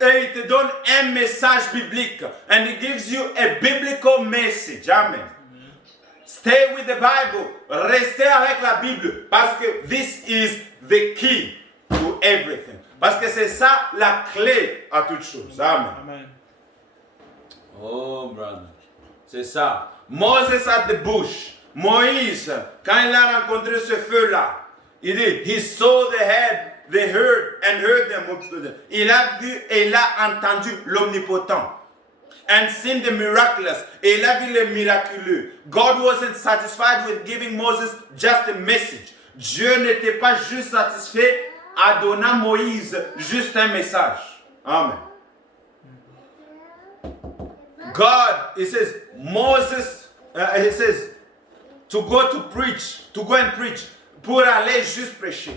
Et il te donne un message biblique. And he gives you a biblical message. Amen. Stay with the Bible. Restez avec la Bible. Parce que this is the key to everything. Parce que c'est ça la clé à toute chose. Amen. Amen. Oh, brother. C'est ça. Moses at the bush. Moïse, quand il a rencontré ce feu-là, il dit, he saw the head, the heard, and heard them. Il a vu et il a entendu l'omnipotent. And seen the miraculous. Et il a vu le miraculeux. God wasn't satisfied with giving Moses just a message. Dieu n'était pas juste satisfait à donner à Moïse juste un message. Amen. God, he says, Moses, he says, to go and preach, pour aller juste prêcher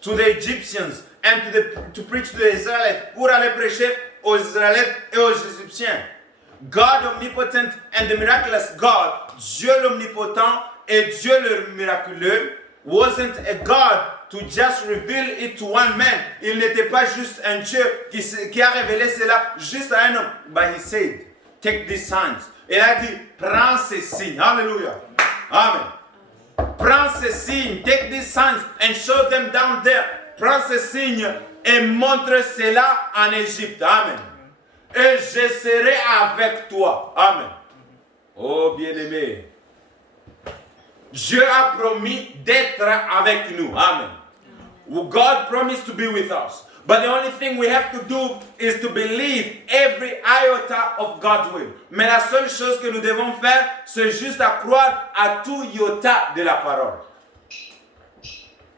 to the Egyptians and to preach to the Israelites, pour aller prêcher aux Israélites et aux Égyptiens. God omnipotent and the miraculous God, Dieu l'omnipotent et Dieu le miraculeux, wasn't a God to just reveal it to one man. Il n'était pas juste un Dieu qui a révélé cela juste à un homme. But he said, take these signs. Il a dit, prends ces signes. Hallelujah. Amen. Prends ces signes, take these signs and show them down there. Prends ces signes et montre cela en Égypte. Amen. Et je serai avec toi. Amen. Oh bien-aimé. Dieu a promis d'être avec nous. Amen. God promised to be with us. But the only thing we have to do is to believe every iota of God's will. Mais la seule chose que nous devons faire, c'est juste à croire à tout iota de la parole.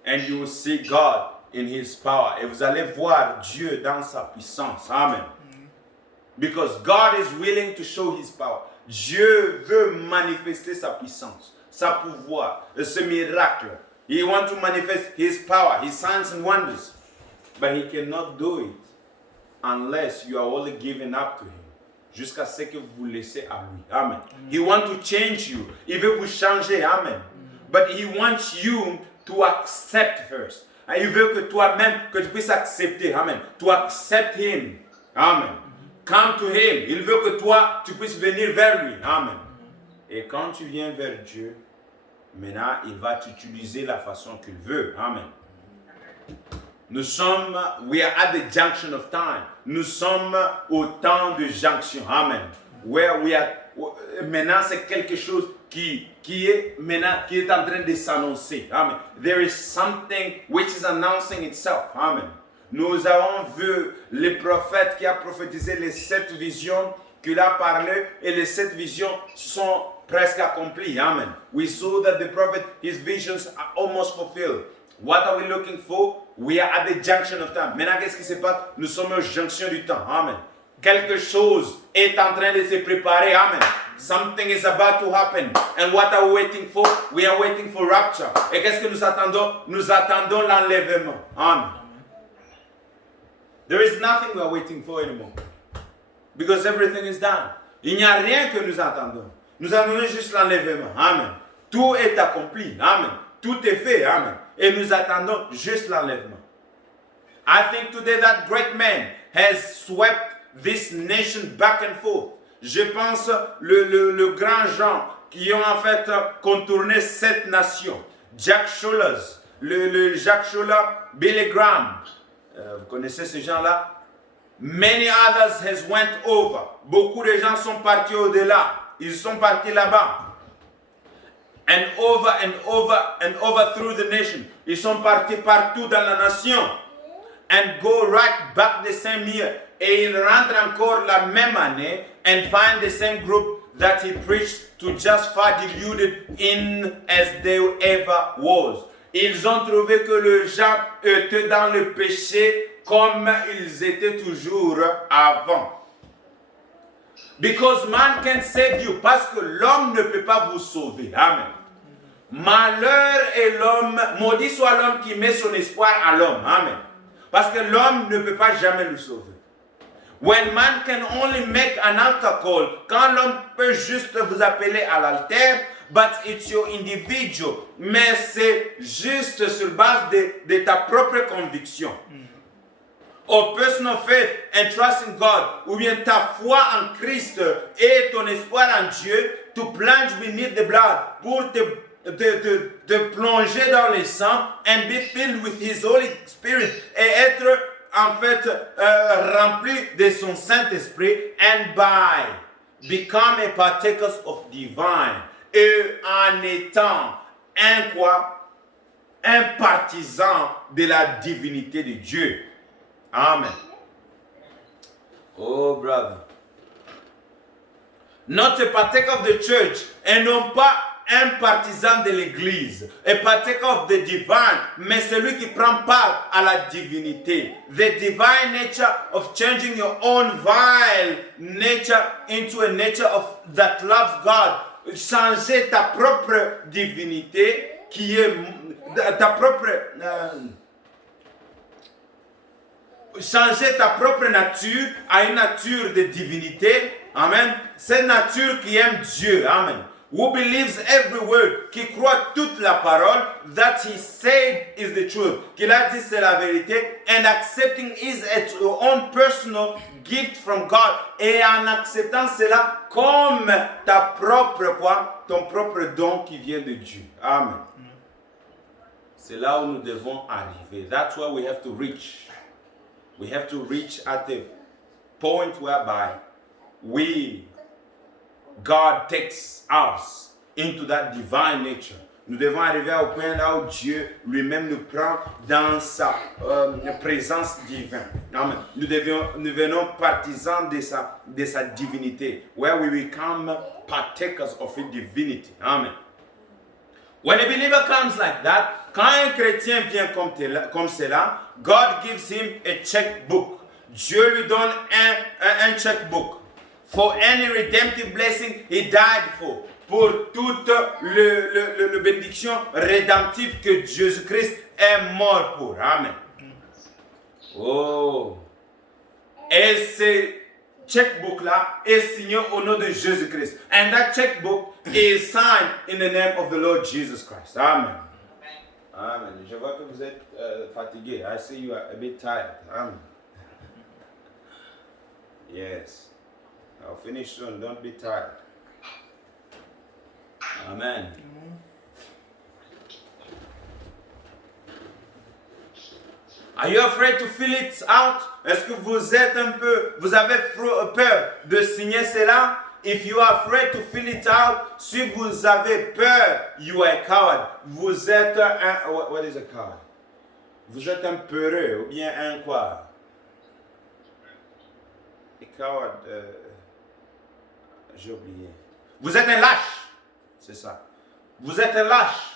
And you will see God in His power. Et vous allez voir Dieu dans sa puissance. Amen. Because God is willing to show His power. Dieu veut manifester sa puissance, sa pouvoir, ce miracle. He wants to manifest His power, His signs and wonders. But He cannot do it unless you are only given up to Him. Jusqu'à ce que vous laissez à lui. Amen. He wants to change you. Il veut vous changer. Amen. But He wants you to accept first. Il veut que toi-même, que tu puisses accepter. Amen. To accept Him. Amen. Come to Him. Il veut que toi, tu puisses venir vers lui. Amen. Et quand tu viens vers Dieu, maintenant, il va t'utiliser la façon qu'il veut. Amen. We are at the junction of time. Nous sommes au temps de jonction. Amen. Maintenant, c'est quelque chose qui est en train de s'annoncer. Amen. There is something which is announcing itself. Amen. Nous avons vu le prophète qui a prophétisé les 7 visions qu'il a parlé et les 7 visions sont presque accomplies. Amen. We saw that the prophet, his visions are almost fulfilled. What are we looking for? We are at the junction of time. Maintenant, qu'est-ce qui se passe? Nous sommes aux jonction du temps. Amen. Quelque chose est en train de se préparer. Amen. Something is about to happen. And what are we waiting for? We are waiting for rapture. Et qu'est-ce que nous attendons? Nous attendons l'enlèvement. Amen. There is nothing we are waiting for anymore. Because everything is done. Il n'y a rien que nous attendons. Nous attendons juste l'enlèvement. Amen. Tout est accompli. Amen. Tout est fait. Amen. Et nous attendons juste l'enlèvement. I think today that great man has swept this nation back and forth. Je pense le grand Jean qui ont en fait contourné cette nation. Jack Shullers, le Jack Shuller, Billy Graham. Vous connaissez ces gens-là? Many others has went over. Beaucoup de gens sont partis au-delà. Ils sont partis là-bas. And over and over and over through the nation. Ils sont partis partout dans la nation. And go right back the same year. Et ils rentrent encore la même année and find the same group that he preached to just far deluded in as they ever was. Ils ont trouvé que les gens étaient dans le péché comme ils étaient toujours avant. Because man can't save you. Parce que l'homme ne peut pas vous sauver. Amen. Malheur est l'homme, maudit soit l'homme qui met son espoir à l'homme. Amen. Parce que l'homme ne peut pas jamais le sauver. When man can only make an altar call, quand l'homme peut juste vous appeler à l'altare, but it's your individual. Mais c'est juste sur base de ta propre conviction. or personal faith and trust in God, ou bien ta foi en Christ et ton espoir en Dieu, to plunge beneath the blood, pour te plonger dans le sang and be filled with His Holy Spirit et être en fait rempli de son Saint-Esprit, and by become a partakers of divine, et en étant un partisan de la divinité de Dieu. Amen. Oh, brother. Not a partaker of the church, et non pas un partisan de l'église. A partaker of the divine, mais celui qui prend part à la divinité. The divine nature of changing your own vile nature into a nature of that loves God. Changer ta propre divinité, qui est ta propre... changer ta propre nature à une nature de divinité. Amen. Cette nature qui aime Dieu. Amen. Who believes every word, qui croit toute la parole, that he said is the truth, qu'il a dit c'est la vérité, and accepting his own personal gift from God, et en acceptant cela comme ta propre quoi, ton propre don qui vient de Dieu. Amen. C'est là où nous devons arriver. That's where we have to reach. We have to reach at the point whereby God takes us into that divine nature. Nous devons arriver au point là où Dieu lui-même nous prend dans sa présence divine. Amen. Nous devenons partisans de sa divinité. Where we become partakers of His divinity. Amen. When a believer comes like that, quand un chrétien vient comme cela, God gives him a checkbook. Dieu lui donne un checkbook. For any redemptive blessing he died for. Pour toute le bénédiction rédemptive que Jésus-Christ est mort pour. Amen. Oh. Et ce checkbook-là est signé au nom de Jésus-Christ. And that checkbook is signed in the name of the Lord Jesus Christ. Amen. Amen. Je vois que vous êtes fatigué. I see you are a bit tired. Amen. Yes. I'll finish soon. Don't be tired. Amen. Are you afraid to fill it out? Est-ce que vous avez peur de signer cela? If you are afraid to fill it out, si vous avez peur, you are a coward. Vous êtes what is a coward? Vous êtes un peureux ou bien un quoi? A coward, j'ai oublié. Vous êtes un lâche. C'est ça. Vous êtes un lâche.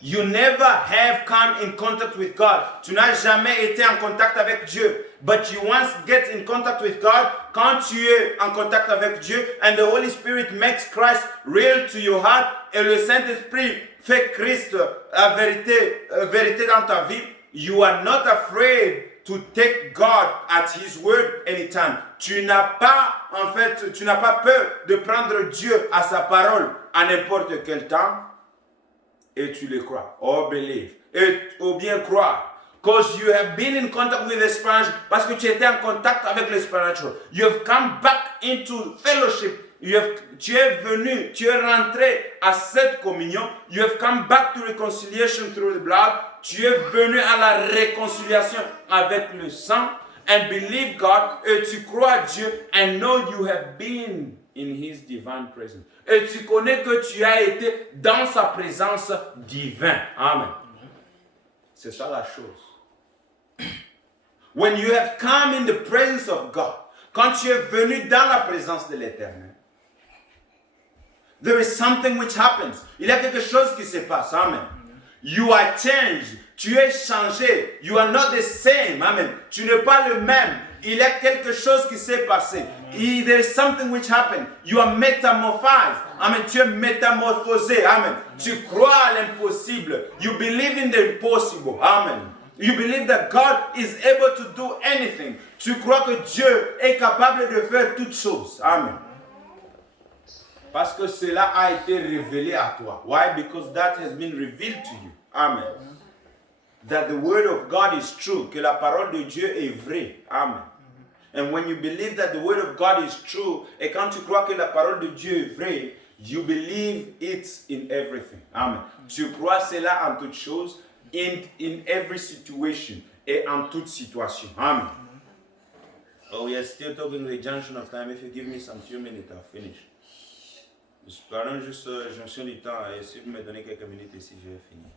You never have come in contact with God. Tu n'as jamais été en contact avec Dieu. But you once get in contact with God. Quand tu es en contact avec Dieu, and the Holy Spirit makes Christ real to your heart, et le Saint-Esprit fait Christ vérité dans ta vie, you are not afraid to take God at His word anytime. Tu n'as pas peur de prendre Dieu à sa parole à n'importe quel temps. Et tu le crois, or believe, ou bien croire. Because you have been in contact with the spiritual, parce que tu étais en contact avec le spiritual. You have come back into fellowship. Tu es rentré à cette communion. You have come back to reconciliation through the blood. Tu es venu à la réconciliation avec le sang. And believe God, et tu crois Dieu, and know you have been in His divine presence. Et tu connais que tu as été dans sa présence divine. Amen. C'est ça la chose. When you have come in the presence of God, quand tu es venu dans la présence de l'Éternel, there is something which happens. Il y a quelque chose qui se passe. Amen. You are changed. Tu es changé. You are not the same. Amen. Tu n'es pas le même. Il y a quelque chose qui s'est passé. There is something which happened. You are metamorphosed. Amen. Tu es métamorphosé. Amen. Tu crois à l'impossible. You believe in the impossible. Amen. You believe that God is able to do anything. Tu crois que Dieu est capable de faire toutes choses. Amen. Parce que cela a été révélé à toi. Why? Because that has been revealed to you. Amen. that the word of God is true, que la parole de Dieu est vraie. Amen. And when you believe that the word of God is true, et quand tu crois que la parole de Dieu est vraie, you believe it in everything. Amen. Tu crois cela en toutes choses, in every situation, et en toute situation. Amen. Oh, we are still talking the junction of time. If you give me some few minutes, I'll finish. Parlons juste jonction du temps, et si vous me donnez quelques minutes ici, je vais finir.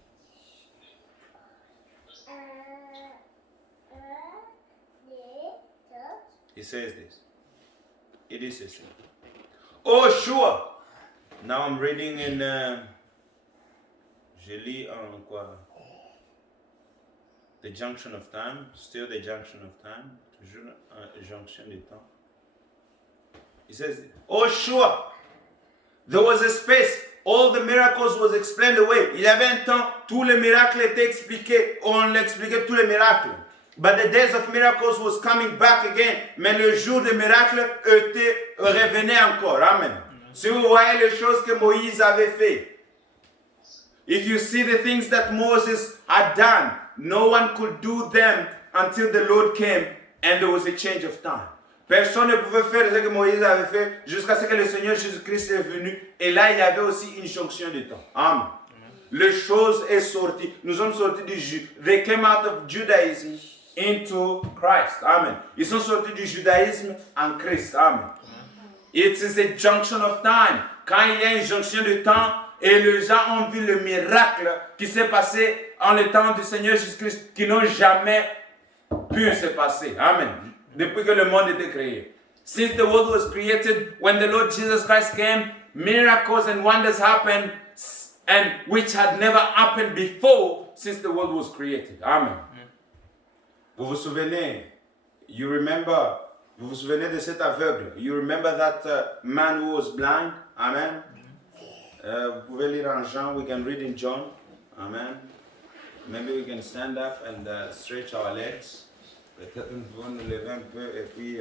He says this. It is a sin. Oh, sure. Now I'm reading in. Je lis en quoi? The junction of time. Still the junction of time. Toujours jonction du temps. He says, oh, sure. There was a space. All the miracles was explained away. Il y avait un temps, tous les miracles étaient expliqués. On expliquait tous les miracles. But the days of miracles was coming back again. Mais le jour des miracles revenait encore. Amen. Si vous voyez les choses que Moïse avait fait. If you see the things that Moses had done, no one could do them until the Lord came and there was a change of time. Personne ne pouvait faire ce que Moïse avait fait jusqu'à ce que le Seigneur Jésus-Christ est venu. Et là, il y avait aussi une jonction de temps. Amen. Les choses sont sorties. Nous sommes sortis du Judaïsme. They came out of Judaism into Christ. Amen. Ils sont sortis du judaïsme en Christ. Amen. It is a junction of time. Quand il y a une jonction de temps et les gens ont vu le miracle qui s'est passé en le temps du Seigneur Jésus-Christ qui n'ont jamais pu se passer. Amen. Depuis que le monde était créé. Since the world was created, when the Lord Jesus Christ came, miracles and wonders happened, and which had never happened before since the world was created. Amen. Vous vous souvenez, vous vous souvenez de cet aveugle. You remember that man who was blind? Amen. Vous pouvez lire en Jean, we can read in John. Amen. Maybe we can stand up and stretch our legs. Peut-être nous pouvons nous lever un peu et puis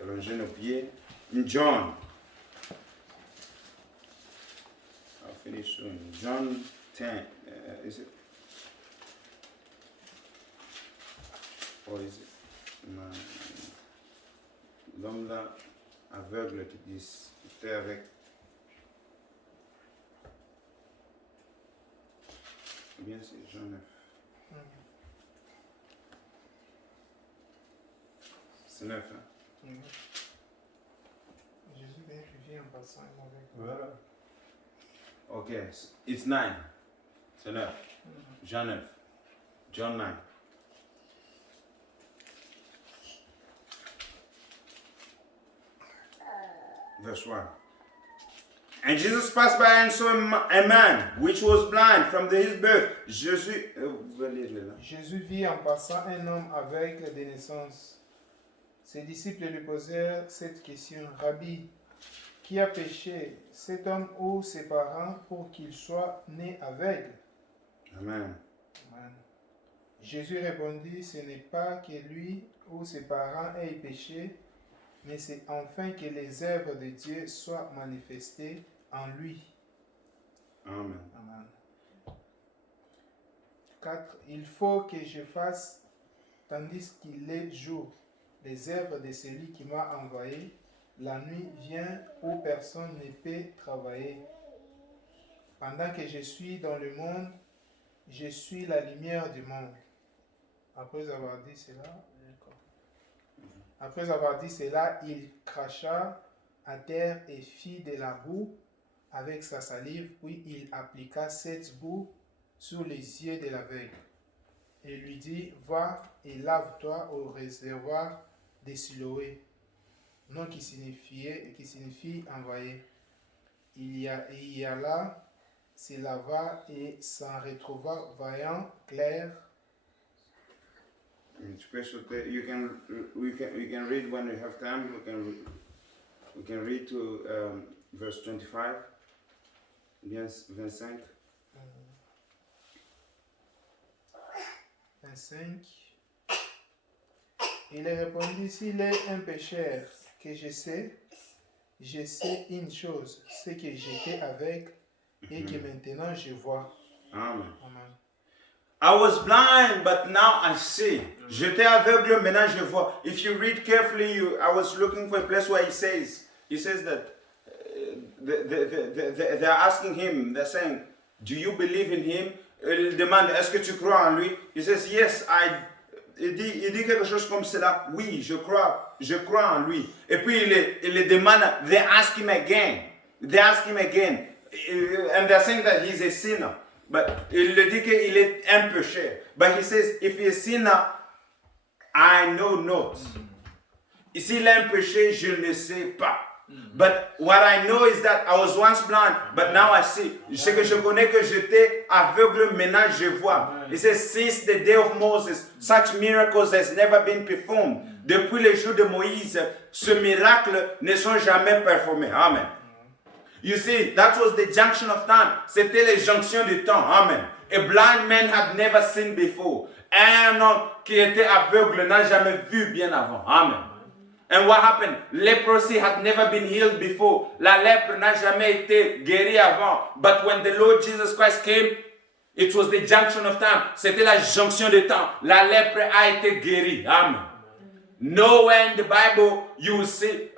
allonger nos pieds. In John. I'll finish soon. John 10. Is it? Or is it? L'homme là, aveugle qui discutait avec. Ou bien c'est Jean 9. C'est 9, hein? Jésus vient en passant avec. Voilà. Ok, it's 9. C'est 9. Jean 9. John 9. Verse 1. And Jesus passed by and saw a man which was blind from his birth. Jésus vit en passant un homme aveugle de naissance. Ses disciples lui posèrent cette question. Rabbi, qui a péché, cet homme ou ses parents, pour qu'il soit né aveugle? Amen. Amen. Jésus répondit, ce n'est pas que lui ou ses parents aient péché, mais c'est enfin que les œuvres de Dieu soient manifestées en lui. Amen. Amen. 4. Il faut que je fasse, tandis qu'il est jour, les œuvres de celui qui m'a envoyé. La nuit vient où personne ne peut travailler. Pendant que je suis dans le monde, je suis la lumière du monde. Après avoir dit cela, il cracha à terre et fit de la boue avec sa salive, puis il appliqua cette boue sur les yeux de l'aveugle et lui dit, va et lave-toi au réservoir de Siloé, nom qui signifie envoyé. Il y alla, se lava et s'en retrouva voyant clair. We can read when we have time. We can read to verse 25. Yes, 25. 25. Il répondit, s'il est un pécheur que je sais une chose, c'est que j'étais avec et que maintenant je vois. Amen. Amen. I was blind, but now I see. J'étais aveugle, maintenant je vois. If you read carefully, I was looking for a place where he says that they're asking him, they're saying, do you believe in him? Il demande, est-ce que tu crois en lui? He says, yes, il dit quelque chose comme cela. Oui, je crois en lui. Et puis il le demande, they ask him again. And they're saying that he's a sinner. But il le dit qu'il est un pécheur. But he says, if he's a sinner, I know not. S'il est un péché, je ne sais pas. But what I know is that I was once blind, but now I see. Ce que je connais que j'étais aveugle, maintenant je vois. It says, since the day of Moses, such miracles has never been performed. Depuis le jour de Moïse, ce miracle ne sont jamais performés. Amen. You see, that was the junction of time. C'était les jonctions du temps. Amen. A blind man had never seen before. Un homme qui était aveugle n'a jamais vu bien avant. Amen. And what happened? Leprosy had never been healed before. La lèpre n'a jamais été guérie avant. But when the Lord Jesus Christ came, it was the junction of time. C'était la jonction de temps. La lèpre a été guérie. Amen. Nowhere in the Bible you will see,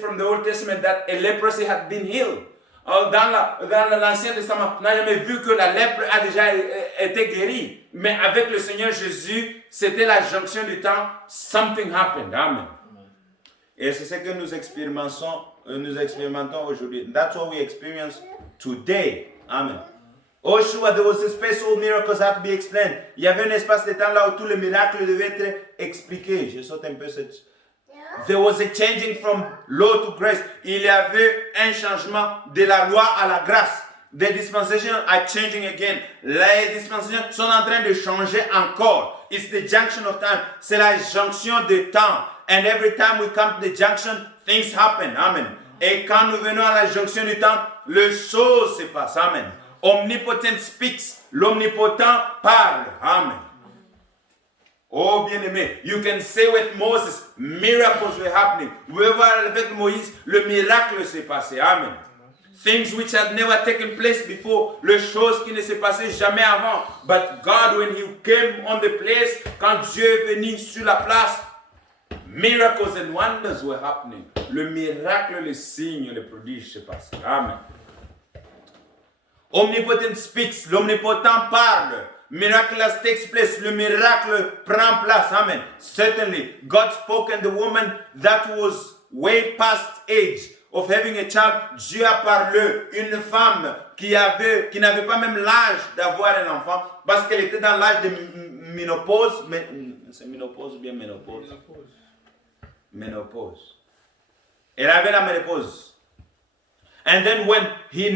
from the Old Testament that a leprosy had been healed. Dans l'Ancien Testament, on n'a jamais vu que la lèpre a déjà été guérie. Mais avec le Seigneur Jésus, c'était la jonction du temps. Something happened. Amen. Et c'est ce que nous expérimentons aujourd'hui. That's what we experience today. Amen. Oh, sure, there was a space all miracles had to be explained. Il y avait un espace de temps là où tous les miracles devaient être expliqués. Je saute un peu cette... There was a changing from law to grace. Il y avait un changement de la loi à la grâce. The dispensations are changing again. Les dispensations sont en train de changer encore. It's the junction of time. C'est la jonction de temps. And every time we come to the junction, things happen. Amen. Et quand nous venons à la jonction du temps, les choses se passent. Amen. Omnipotent speaks. L'omnipotent parle. Amen. Oh bien-aimé, you can say with Moses, miracles were happening. Vous pouvez voir avec Moïse, le miracle s'est passé. Amen. Things which had never taken place before, les choses qui ne se passaient jamais avant. But God, when He came on the place, quand Dieu est venu sur la place, miracles and wonders were happening. Le miracle, les signes, les prodiges se passaient. Amen. Omnipotent speaks, l'omnipotent parle. Miraculous takes place, le miracle prend place. Amen. Certainly, God spoke and the woman that was way past age of having a child, Dieu a parlé. Une femme qui n'avait pas même l'âge d'avoir un enfant parce qu'elle était dans l'âge de ménopause. C'est ménopause ou bien ménopause? Ménopause. Elle avait la ménopause. And then when he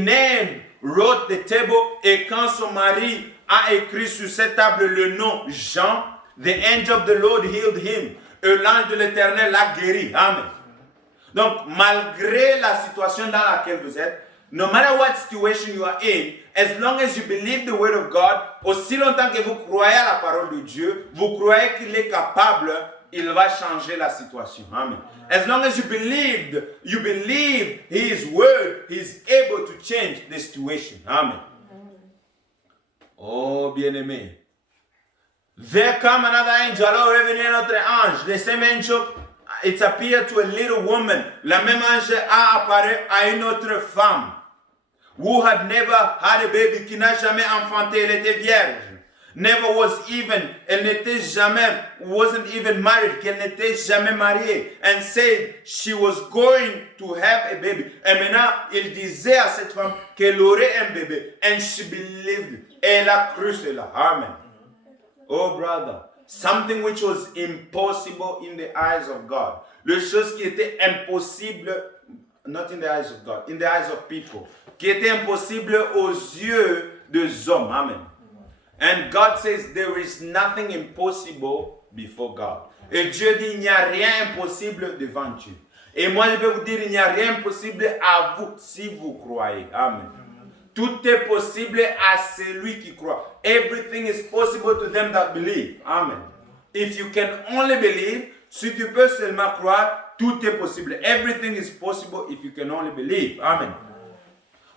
wrote the table, et quand son mari a écrit sur cette table le nom Jean, the angel of the Lord healed him. Et l'ange de l'Éternel l'a guéri. Amen. Donc, malgré la situation dans laquelle vous êtes, no matter what situation you are in, as long as you believe the word of God, aussi longtemps que vous croyez à la parole de Dieu, vous croyez qu'il est capable, il va changer la situation. Amen. As long as you believe His word, He is able to change the situation. Amen. Oh, bien-aimé. There come another angel. Alors, revenu un autre ange. The same angel, it appeared to a little woman. La même ange a apparu à une autre femme. Who had never had a baby, qui n'a jamais enfanté. Elle était vierge. Wasn't even married, qu'elle n'était jamais mariée. And said she was going to have a baby. Et maintenant, il disait à cette femme qu'elle aurait un bébé. And she believed it. Elle a cru cela. Amen. Oh brother, something which was impossible in the eyes of God. Le chose qui était impossible, not in the eyes of God, in the eyes of people. Qui était impossible aux yeux des hommes. Amen. And God says there is nothing impossible before God. Et Dieu dit il n'y a rien impossible devant Dieu. Et moi je peux vous dire il n'y a rien impossible à vous si vous croyez. Amen. Tout est possible à celui qui croit. Everything is possible to them that believe. Amen. If you can only believe, si tu peux seulement croire, tout est possible. Everything is possible if you can only believe. Amen.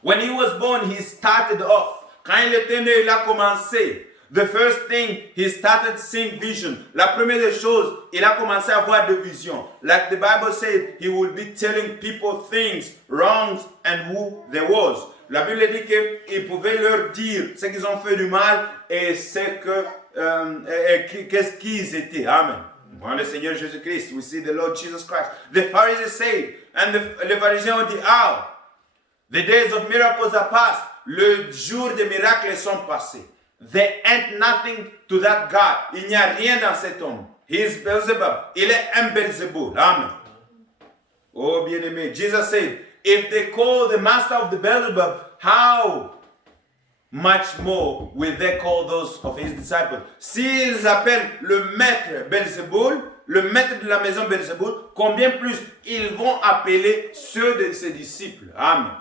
When he was born, he started off. Quand il était né, il a commencé. The first thing, he started seeing vision. La première des choses, il a commencé à voir des visions. Like the Bible said, he would be telling people things, wrongs, and who there was. La Bible dit qu'il pouvait leur dire ce qu'ils ont fait du mal et qu'est-ce qu'ils étaient. Amen. Bon, le Seigneur Jésus-Christ, we see the Lord Jesus Christ. The Pharisees said, and les pharisiens ont dit, the days of miracles are past. Le jour des miracles sont passés. There ain't nothing to that God. Il n'y a rien dans cet homme. He is Beelzebub. Il est un Beelzebub. Amen. Oh, bien-aimé. Jesus said, if they call the master of the Beelzebub, how much more will they call those of his disciples? S'ils appellent le maître Beelzebub, le maître de la maison Beelzebub, combien plus ils vont appeler ceux de ses disciples? Amen.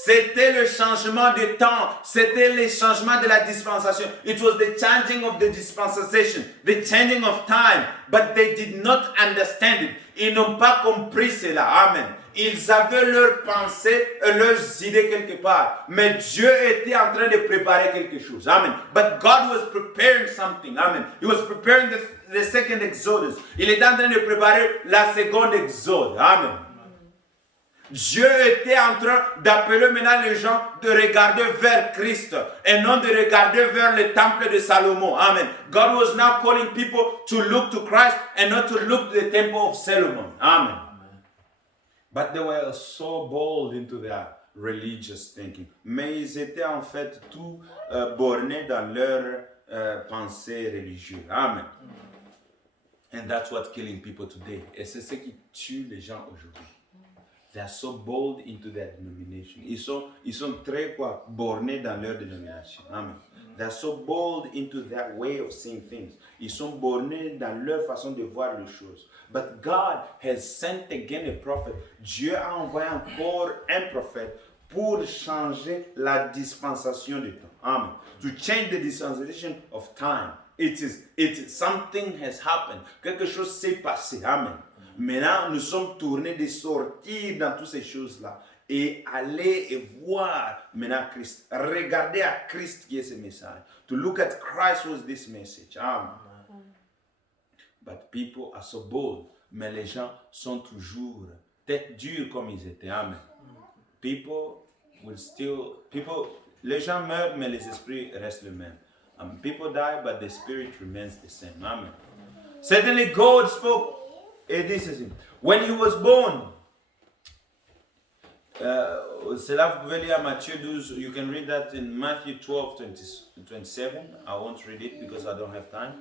C'était le changement de temps. C'était le changement de la dispensation. It was the changing of the dispensation. The changing of time. But they did not understand it. Ils n'ont pas compris cela. Amen. Ils avaient leurs pensées et leurs idées quelque part. Mais Dieu était en train de préparer quelque chose. Amen. But God was preparing something. Amen. He was preparing the second Exodus. Il était en train de préparer la seconde Exode. Amen. Dieu était en train d'appeler maintenant les gens de regarder vers Christ et non de regarder vers le temple de Salomon. Amen. God was now calling people to look to Christ and not to look to the temple of Solomon. Amen. But they were so bold into their religious thinking. Mais ils étaient en fait tout bornés dans leur pensée religieuse. Amen. And that's what's killing people today. Et c'est ce qui tue les gens aujourd'hui. They are so bold into their denomination. Ils sont très bornés dans leur dénomination. Amen. They are so bold into their way of seeing things. Ils sont bornés dans leur façon de voir les choses. But God has sent again a prophet. Dieu a envoyé encore un prophète pour changer la dispensation du temps. Amen. To change the dispensation of time. Something has happened. Quelque chose s'est passé. Amen. Maintenant, nous sommes tournés de sortir dans toutes ces choses-là et aller et voir maintenant Christ. Regarder à Christ qui est ce message. To look at Christ was this message. Amen. But people are so bold. Mais les gens sont toujours tête dure comme ils étaient. Amen. Les gens meurent, mais les esprits restent les mêmes. People die, but the spirit remains the same. Amen. Certainly God spoke. Et this is him. When he was born, c'est là vous pouvez lire Matthieu 12. You can read that in Matthew 12, 27. I won't read it because I don't have time.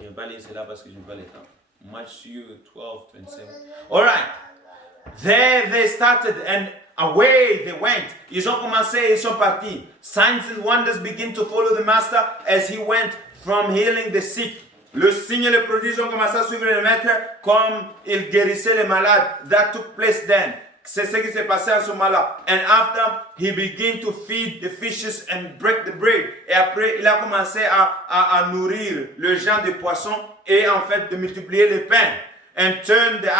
Je ne vais pas lire cela parce que je n'ai pas le temps. Matthew 12, 27. All right. There they started and away they went. Ils ont commencé, ils sont partis. Signs and wonders begin to follow the master as he went from healing the sick. Le signe et les prodiges ont commencé à suivre le maître comme il guérissait les malades. That took place then. C'est ce qui s'est passé à ce moment-là. And after, he began to feed the fishes and break the bread. Et après, il a commencé à nourrir le genre de poissons et en fait de multiplier les pains. And turn the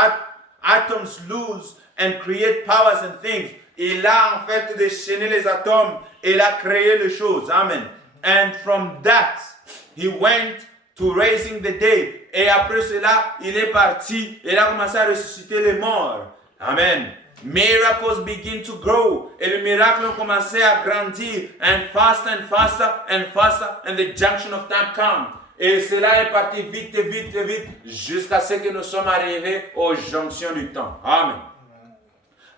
atoms loose and create powers and things. Il a en fait déchaîné les atomes et il a créé les choses. Amen. And from that, he went to raising the dead. Et après cela, il est parti. Il a commencé à ressusciter les morts. Amen. Miracles begin to grow. Et les miracles ont commencé à grandir. And faster and faster and faster. And the junction of time come. Et cela est parti vite et vite et vite. Jusqu'à ce que nous sommes arrivés aux jonctions du temps. Amen.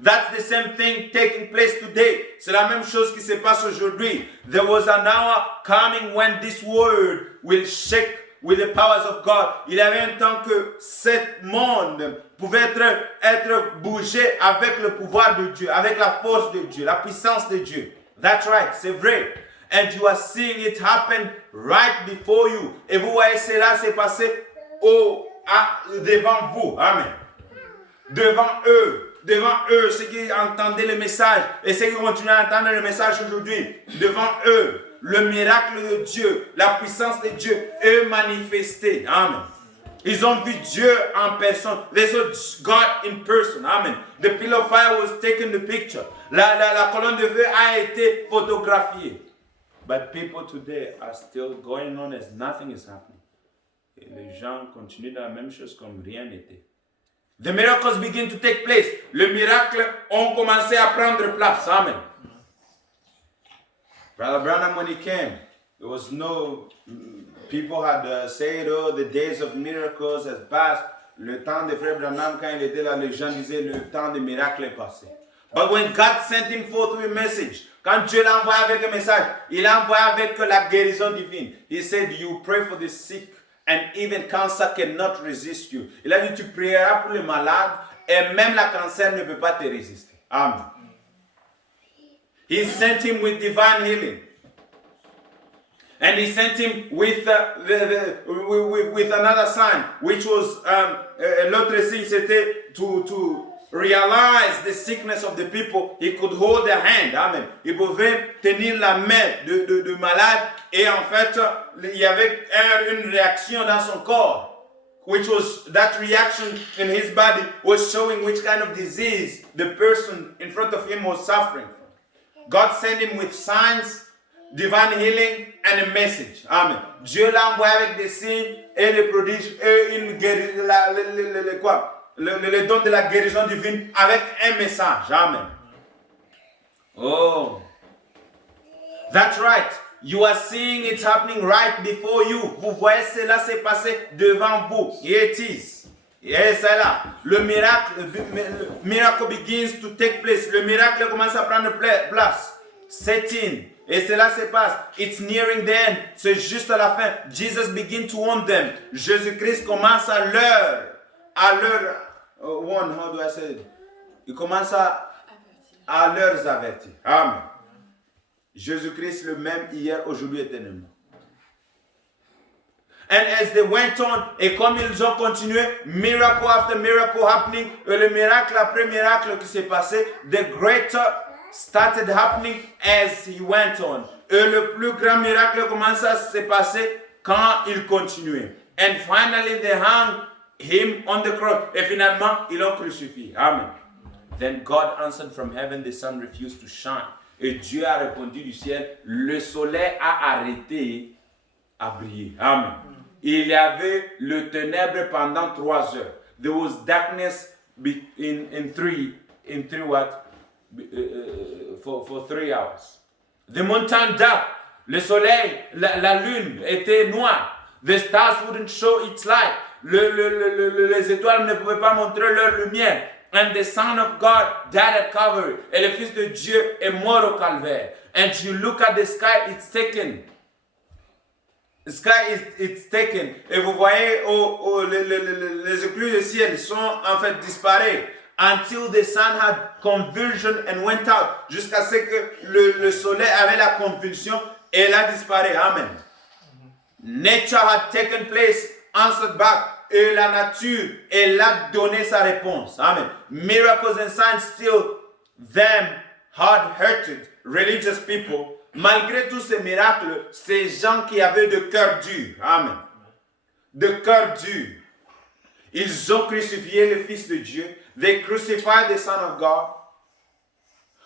That's the same thing taking place today. C'est la même chose qui se passe aujourd'hui. There was an hour coming when this world will shake with the powers of God. Il y avait un temps que ce monde pouvait être bougé avec le pouvoir de Dieu, avec la force de Dieu, la puissance de Dieu. That's right, c'est vrai. And you are seeing it happen right before you. Et vous voyez cela se passer devant vous. Amen. Devant eux, ceux qui entendaient le message et ceux qui continuent à entendre le message aujourd'hui, devant eux, le miracle de Dieu, la puissance de Dieu est manifestée. Amen. Ils ont vu Dieu en personne. They saw God in person. Amen. The pillar of fire was taking the picture. La colonne de feu a été photographiée. But people today are still going on as nothing is happening. Et les gens continuent dans la même chose comme rien n'était. The miracles begin to take place. Les miracles ont commencé à prendre place. Amen. Brother Branham, when he came, there was no... People had said, oh, the days of miracles has passed. Le temps de Frère Branham, quand il était là, les gens disaient, le temps des miracles est passé. But when God sent him forth with a message, quand Dieu l'a envoyé avec un message, il l'a envoyé avec la guérison divine. He said, you pray for the sick and even cancer cannot resist you. Il a dit, tu prieras pour les malades et même la cancer ne peut pas te résister. Amen. He sent him with divine healing. And he sent him with another sign, which was l'autre signe, c'était to realize the sickness of the people. He could hold their hand. Amen. Il pouvait tenir la main de malade et en fait, il y avait une réaction dans son corps, which was that reaction in his body was showing which kind of disease the person in front of him was suffering from. God sent him with signs, divine healing and a message. Amen. Dieu l'a envoyé avec des signes et des prodiges et une guérison, le don de la guérison divine avec un message. Amen. Oh. That's right. You are seeing it happening right before you. Vous voyez cela se passer devant vous. Here it is. Et c'est là. Le miracle begins to take place. Le miracle commence à prendre place. Set in. Et cela se passe. It's nearing the end. C'est juste à la fin. Jesus begins to warn them. Jésus-Christ commence à leur warn, how do I say it? Il commence à leur avertir. Amen. Jésus-Christ le même hier, aujourd'hui, éternellement. And as they went on, et comme ils ont continué, miracle after miracle happening, et le miracle après miracle qui s'est passé, the greater started happening as he went on. Et le plus grand miracle commença à se passer quand il continuait. And finally they hung him on the cross. Et finalement, ils l'ont crucifié. Amen. Then God answered from heaven, the sun refused to shine. Et Dieu a répondu du ciel, le soleil a arrêté à briller. Amen. Il y avait le ténèbre pendant 3 heures. There was darkness in three what? For 3 hours. The mountain dark. Le soleil, la lune était noire. The stars wouldn't show its light. Les étoiles ne pouvaient pas montrer leur lumière. And the Son of God died at Calvary. Et le Fils de Dieu est mort au calvaire. And you look at the sky, it's taken. The sky it's taken. Et vous voyez les éclats du ciel sont en fait disparus. Until the sun had convulsion and went out. Jusqu'à ce que le soleil avait la convulsion et elle a disparu. Amen. Nature had taken place, answered back. Et la nature, elle a donné sa réponse. Amen. Miracles and signs still them hard-hearted religious people. Malgré tous ces miracles, ces gens qui avaient de cœur dur. Amen. De cœur dur. Ils ont crucifié le Fils de Dieu. They crucified the Son of God.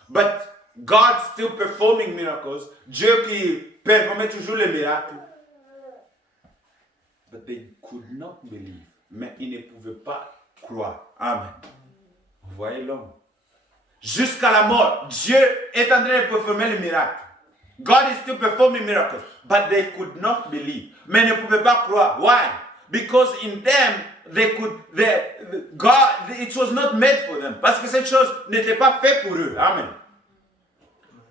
But God still performing miracles. Dieu qui performait toujours les miracles. But they could not believe. Mais ils ne pouvaient pas croire. Amen. Vous voyez l'homme. Jusqu'à la mort, Dieu est en train de performer les miracles. God is still performing miracles. But they could not believe. Mais ils ne pouvaient pas croire. Why? Because in them, God, it was not made for them. Parce que cette chose n'était pas faite pour eux. Amen.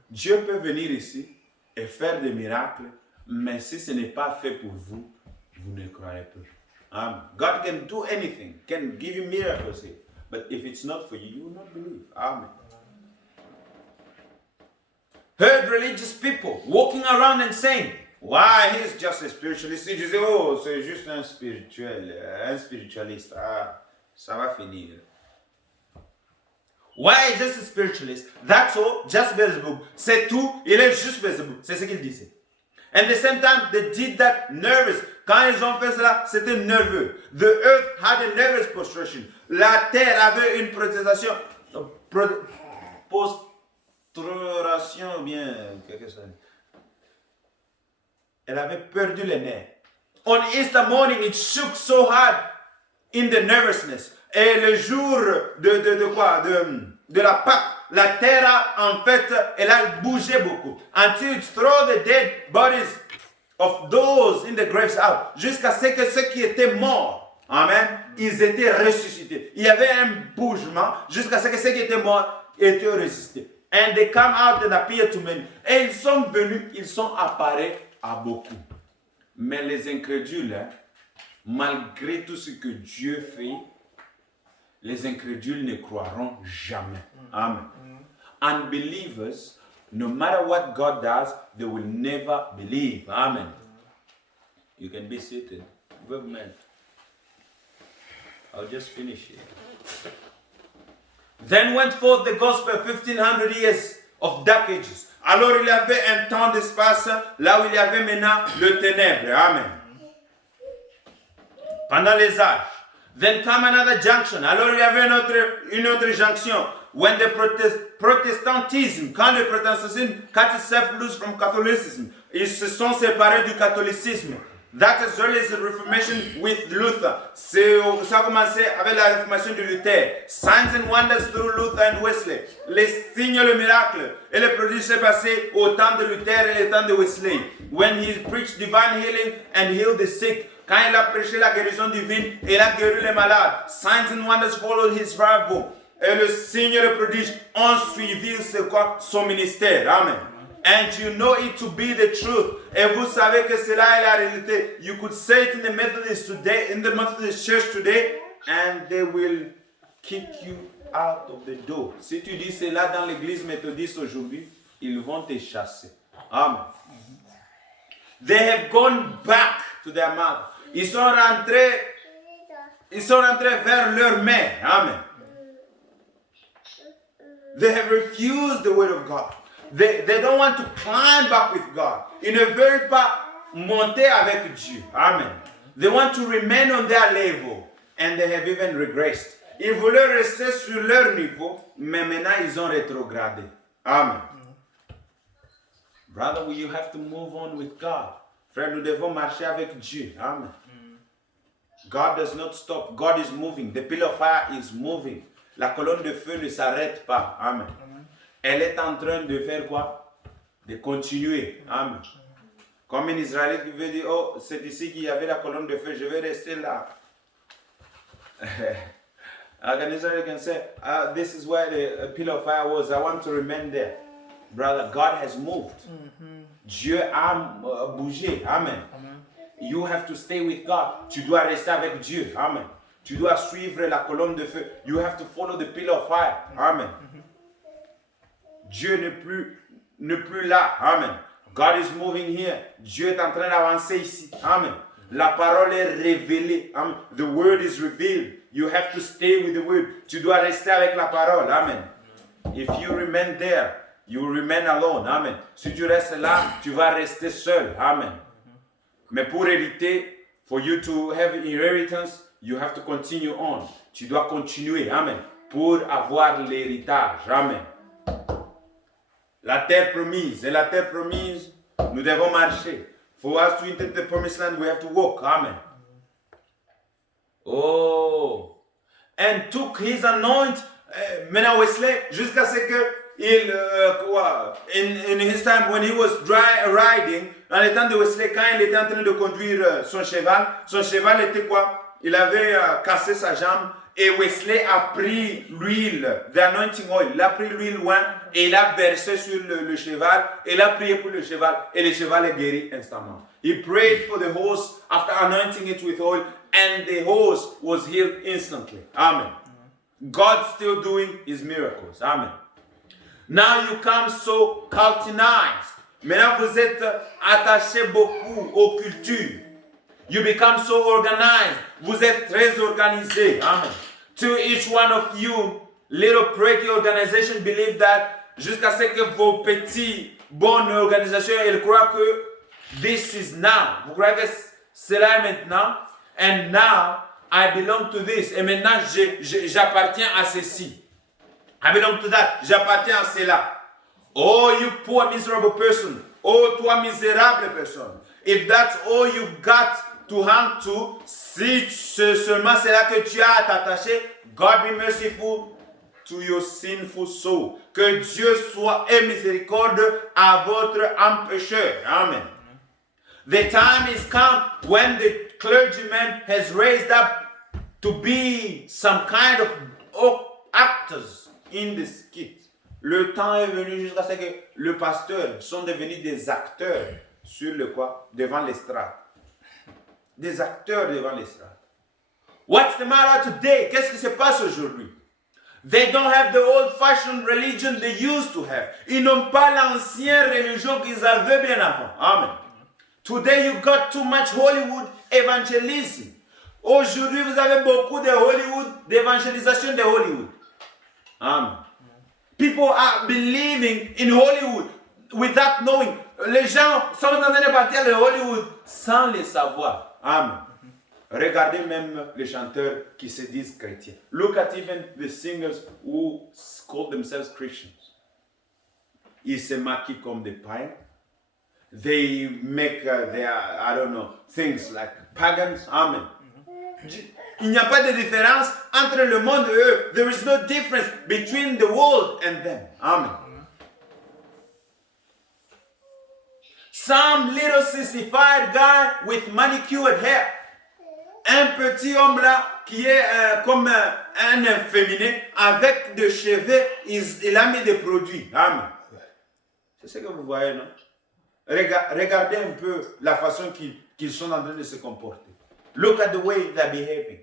Dieu peut venir ici et faire des miracles, mais si ce n'est pas fait pour vous, vous ne croyez pas. Amen. God can do anything, can give you miracles here. But if it's not for you, you will not believe. Amen. Heard religious people walking around and saying, why, he's just a spiritualist. Ils disaient, oh, c'est juste un spiritualiste. Ah, ça va finir. Why, just a spiritualist? That's all, just Beelzebub. C'est tout, il est juste Beelzebub. C'est ce qu'il disait. And the same time, they did that nervous. Quand ils ont fait cela, c'était nerveux. The earth had a nervous prostration. La terre avait une protestation. Postration, ou bien quelque chose. Elle avait perdu les nerfs. On Easter morning, it shook so hard in the nervousness. Et le jour de la Pâque, la terre, en fait, elle a bougé beaucoup. Until it throw the dead bodies of those in the graves out. Jusqu'à ce que ceux qui étaient morts, amen, ils étaient ressuscités. Il y avait un bougement jusqu'à ce que ceux qui étaient morts étaient ressuscités. And they come out and appear to many. Et ils sont venus, ils sont apparus à beaucoup. Mais les incrédules, malgré tout ce que Dieu fait, les incrédules ne croiront jamais. Amen. Unbelievers, no matter what God does, they will never believe. Amen. You can be seated. Amen. I'll just finish it. Then went forth the gospel 1500 years of dark ages. Alors il y avait un temps d'espace là où il y avait maintenant le ténèbre. Amen. Pendant les âges. Then come another junction. Alors il y avait une autre jonction. When the Protestantism, quand le protestantisme cut itself loose from Catholicism, ils se sont séparés du catholicisme. That as well as the Reformation with Luther. Ça a commencé avec la Réformation de Luther. Signs and wonders through Luther and Wesley. Les signes et les miracles et les prodiges s'est passé au temps de Luther et au temps de Wesley. When he preached divine healing and healed the sick. Quand il a prêché la guérison divine et il a guéri les malades. Signs and wonders followed his revival. Et le signe et le prodige ont suivi son ministère. Amen. And you know it to be the truth. Et vous savez que cela est la réalité. You could say it in the Methodist today, in the Methodist church today, and they will kick you out of the door. Si tu dis cela dans l'église méthodiste aujourd'hui, ils vont te chasser. Amen. They have gone back to their mother. Ils sont rentrés vers leur mère. Amen. They have refused the word of God. They don't want to climb back with God. Ils ne veulent pas monter avec Dieu. Amen. They want to remain on their level. And they have even regressed. Ils voulaient rester sur leur niveau, mais maintenant ils ont rétrogradé. Amen. Brother, you have to move on with God. Frère, nous devons marcher avec Dieu. Amen. God does not stop. God is moving. The pillar of fire is moving. La colonne de feu ne s'arrête pas. Amen. Elle est en train de faire quoi? De continuer. Amen. Comme un Israélite qui veut dire, oh, c'est ici qu'il y avait la colonne de feu, je vais rester là. An Israelite can say, this is where the pillar of fire was, I want to remain there. Brother, God has moved. Dieu a bougé. Amen. You have to stay with God. Tu dois rester avec Dieu. Amen. Tu dois suivre la colonne de feu. You have to follow the pillar of fire. Amen. Dieu n'est plus là. Amen. God is moving here. Dieu est en train d'avancer ici. Amen. La parole est révélée. Amen. The word is revealed. You have to stay with the word. Tu dois rester avec la parole. Amen. If you remain there, you will remain alone. Amen. Si tu restes là, tu vas rester seul. Amen. Mais pour hériter, for you to have inheritance, you have to continue on. Tu dois continuer. Amen. Pour avoir l'héritage. Amen. La terre promise. Et la terre promise, nous devons marcher. For us to enter the promised land, we have to walk. Amen. Oh. And took his anoint, maintenant Wesley, jusqu'à ce que in his time when he was riding, dans le temps de Wesley, quand il était en train de conduire son cheval était quoi? Il avait cassé sa jambe. Et Wesley a pris l'huile, the anointing oil, il a pris l'huile loin et il a versé sur le cheval, et il a prié pour le cheval et le cheval est guéri instantanément. He prayed for the horse after anointing it with oil and the horse was healed instantly. Amen. God's still doing his miracles. Amen. Now you come so cultinized. Maintenant vous êtes attaché beaucoup aux cultures. You become so organized. Vous êtes très organisé. Amen. To each one of you, little pretty organization believe that jusqu'à ce que vos petits bonnes organisations, elles croient que this is now. Vous croyez que cela est maintenant? And now I belong to this. Et maintenant j'appartiens à ceci. I belong to that. J'appartiens à cela. Oh, you poor miserable person. Oh, toi misérable personne. If that's all you've got to hang to, si seulement c'est là que tu as à t'attacher, God be merciful to your sinful soul. Que Dieu soit et miséricorde à votre âme pécheur. Amen. The time is come when the clergyman has raised up to be some kind of actors in the skit. Le temps est venu jusqu'à ce que le pasteur sont devenus des acteurs sur le quoi? Devant l'estrade. Des acteurs devant l'estrade. What's the matter today? Qu'est-ce qui se passe aujourd'hui? They don't have the old-fashioned religion they used to have. Ils n'ont pas l'ancienne religion qu'ils avaient bien avant. Amen. Today you got too much Hollywood evangelism. Aujourd'hui, vous avez beaucoup de Hollywood, d'évangélisation de Hollywood. Amen. People are believing in Hollywood without knowing. Les gens sont en train de partir de Hollywood sans le savoir. Amen. Regardez même les chanteurs qui se disent chrétiens. Look at even the singers who call themselves Christians. Ils se maquillent comme des païens. They make their, I don't know, things like pagans. Amen. Il n'y a pas de différence entre le monde et eux. There is no difference between the world and them. Amen. Some little sissified guy with manicured hair. Un petit homme là qui est comme un efféminé avec des cheveux, il a mis des produits. Amen. C'est ce que vous voyez, non? Regardez un peu la façon qu'ils sont en train de se comporter. Look at the way they're behaving.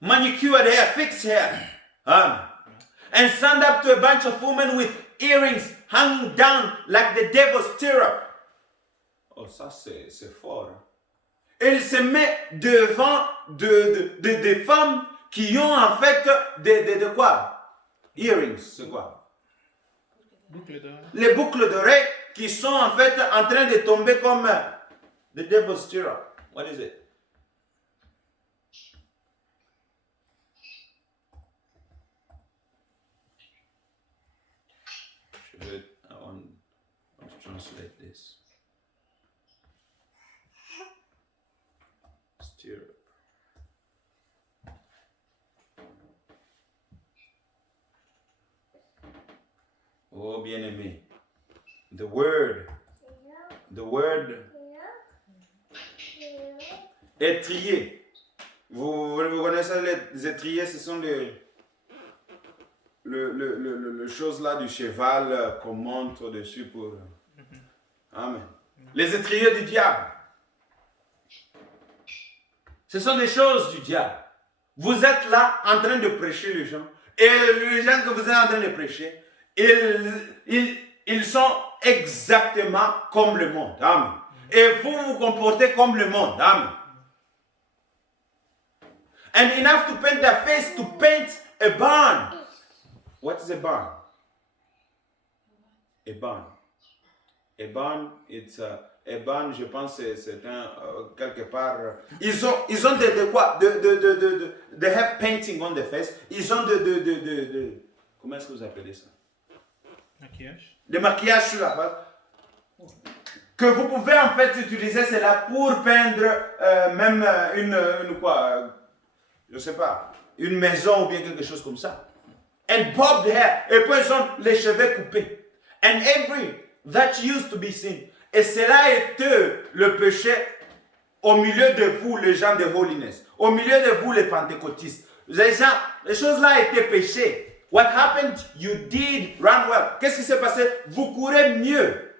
Manicured hair, fixed hair. And stand up to a bunch of women with earrings hanging down like the devil's stirrup. Oh, ça c'est fort. Hein? Et il se met devant des femmes qui ont en fait de quoi? Earrings, c'est quoi? Les boucles d'oreilles qui sont en fait en train de tomber comme the devil's stirrup. What is it? I want to translate this. Stirrup. Oh, bien-aimé. The word. Étrier. Vous connaissez les étriers, ce sont le chose là du cheval qu'on monte au-dessus pour... Amen. Les étriers du diable. Ce sont des choses du diable. Vous êtes là en train de prêcher les gens. Et les gens que vous êtes en train de prêcher, ils sont exactement comme le monde. Amen. Et vous vous comportez comme le monde. Amen. And enough to paint their face to paint a barn. What is a barn? A barn. A barn, it's a barn, je pense c'est un quelque part. Ils ont de quoi? They have painting on the face. Ils ont comment est-ce que vous appelez ça? Maquillage. De maquillage sur la face. Que vous pouvez en fait utiliser cela pour peindre même une quoi? Je sais pas, une maison ou bien quelque chose comme ça. And bobbed hair. Et puis ils ont les cheveux coupés. And every that used to be sin. Et cela était le péché au milieu de vous, les gens de holiness. Au milieu de vous, les pentecôtistes. Les choses là étaient péchées. What happened? You did run well. Qu'est-ce qui s'est passé? Vous courez mieux.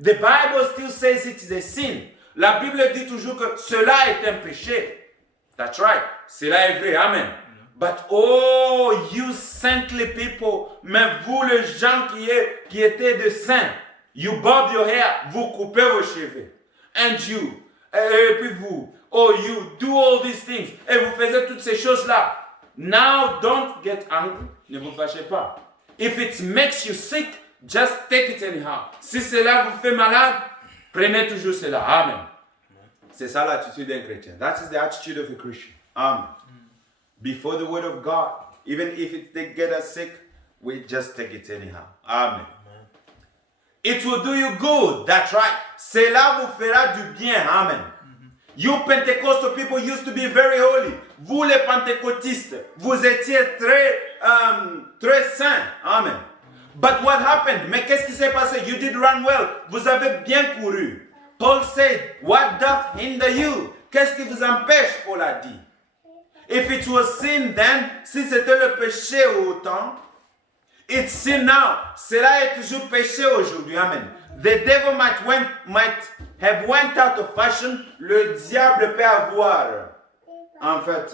The Bible still says it is a sin. La Bible dit toujours que cela est un péché. That's right. Cela est vrai. Amen. But oh, you saintly people, mais vous les gens qui étaient de saints, you bob your hair, vous coupez vos cheveux. And you, et puis vous, oh you do all these things, et vous faites toutes ces choses-là. Now don't get angry, ne vous fâchez pas. If it makes you sick, just take it anyhow. Si cela vous fait malade, Prenez toujours cela. Amen. C'est ça l'attitude d'un chrétien. That is the attitude of a Christian. Amen. Before the word of God, even if they get us sick, we just take it anyhow. Amen. It will do you good. That's right. Cela vous fera du bien. Amen. You Pentecostal people used to be very holy. Vous les pentecôtistes, vous étiez très saints. Amen. But what happened? Mais qu'est-ce qui s'est passé? You did run well. Vous avez bien couru. Paul said, what doth hinder you? Qu'est-ce qui vous empêche? Paul a dit. If it was sin then, si c'était le péché autant, it's sin now. Cela est toujours péché aujourd'hui. Amen. The devil might have went out of fashion. Le diable peut avoir, en fait,